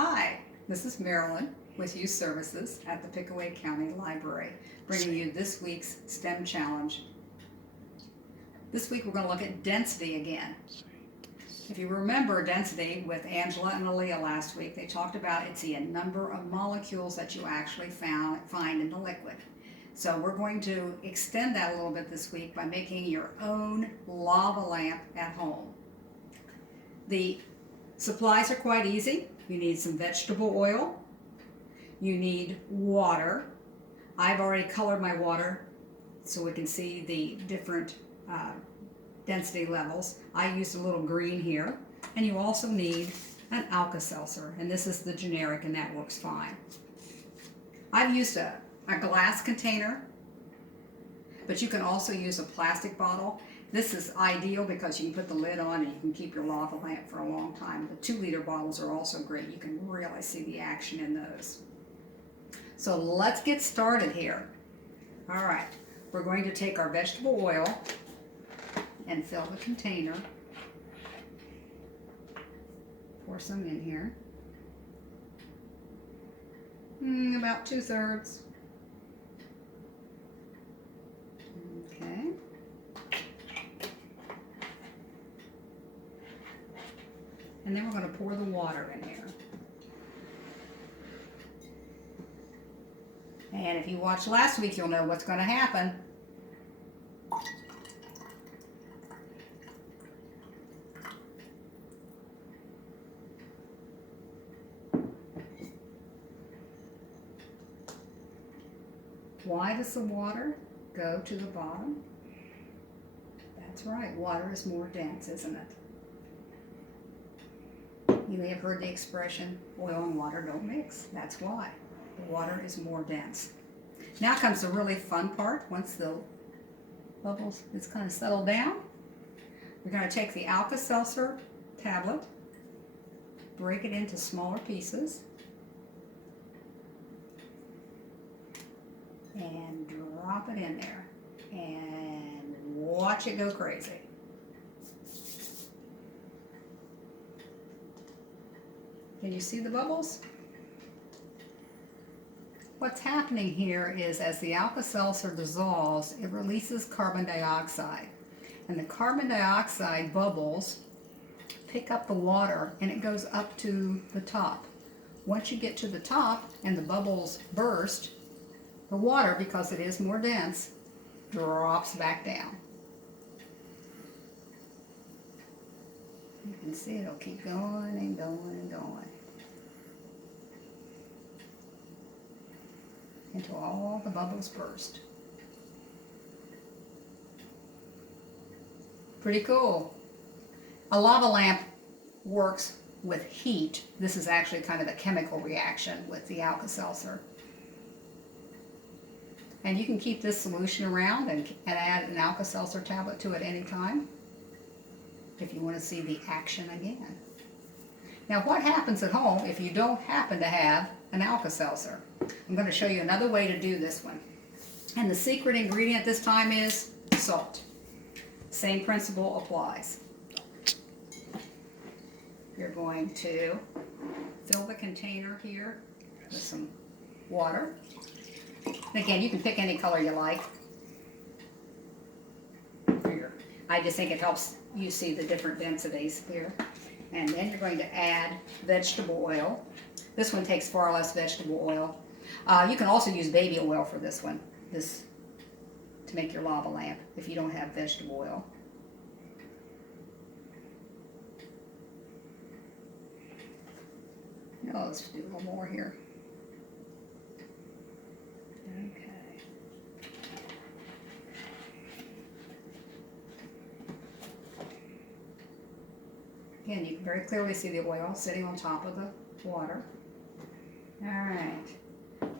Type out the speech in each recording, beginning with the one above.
Hi, this is Marilyn with Youth Services at the Pickaway County Library, bringing you this week's STEM Challenge. This week we're going to look at density again. If you remember density with Angela and Aaliyah last week, they talked about it's the number of molecules that you actually find in the liquid. So we're going to extend that a little bit this week by making your own lava lamp at home. The supplies are quite easy. You need some vegetable oil. You need water. I've already colored my water so we can see the different density levels. I used a little green here. And you also need an Alka-Seltzer, and this is the generic, and that works fine. I've used a glass container, but you can also use a plastic bottle. This is ideal because you can put the lid on and you can keep your lava lamp for a long time. The 2-liter bottles are also great. You can really see the action in those. So let's get started here. All right, we're going to take our vegetable oil and fill the container. Pour some in here. About 2/3. Okay. And then we're going to pour the water in here. And if you watched last week, you'll know what's going to happen. Why does the water go to the bottom? That's right, water is more dense, isn't it? You may have heard the expression, oil and water don't mix. That's why. The water is more dense. Now comes the really fun part. Once the bubbles is kind of settled down, we're going to take the Alka-Seltzer tablet, break it into smaller pieces, and drop it in there. And watch it go crazy. Can you see the bubbles? What's happening here is as the Alka-Seltzer dissolves, it releases carbon dioxide. And the carbon dioxide bubbles pick up the water and it goes up to the top. Once you get to the top and the bubbles burst, the water, because it is more dense, drops back down. You can see it'll keep going and going and going until all the bubbles burst. Pretty cool. A lava lamp works with heat. This is actually kind of a chemical reaction with the Alka-Seltzer. And you can keep this solution around and add an Alka-Seltzer tablet to it anytime if you want to see the action again. Now what happens at home if you don't happen to have an Alka-Seltzer? I'm going to show you another way to do this one. And the secret ingredient this time is salt. Same principle applies. You're going to fill the container here with some water. And again, you can pick any color you like. Here. I just think it helps you see the different densities here. And then you're going to add vegetable oil. This one takes far less vegetable oil. You can also use baby oil for this one, to make your lava lamp if you don't have vegetable oil. Now let's do a little more here. Okay. Again, you can very clearly see the oil sitting on top of the water. All right.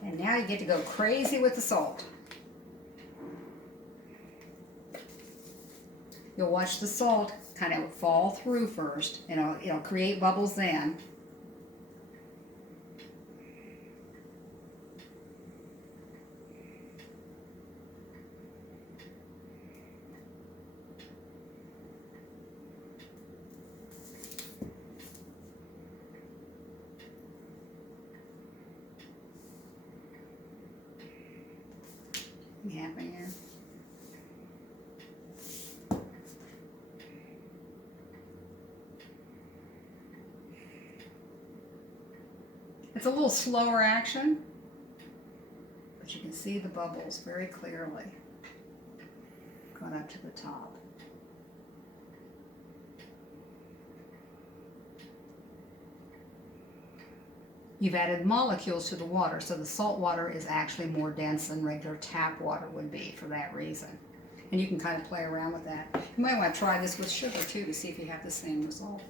And now you get to go crazy with the salt. You'll watch the salt kind of fall through first, and it'll create bubbles then. happening here. It's a little slower action, but you can see the bubbles very clearly going up to the top. You've added molecules to the water, so the salt water is actually more dense than regular tap water would be for that reason. And you can kind of play around with that. You might want to try this with sugar too to see if you have the same result.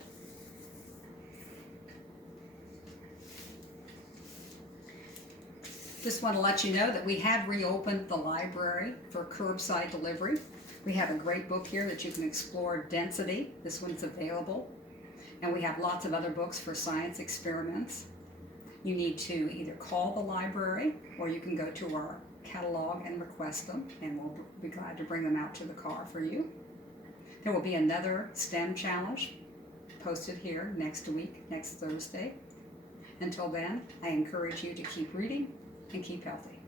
Just want to let you know that we have reopened the library for curbside delivery. We have a great book here that you can explore, Density. This one's available. And we have lots of other books for science experiments. You need to either call the library or you can go to our catalog and request them, and we'll be glad to bring them out to the car for you. There will be another STEM challenge posted here next week, next Thursday. Until then, I encourage you to keep reading and keep healthy.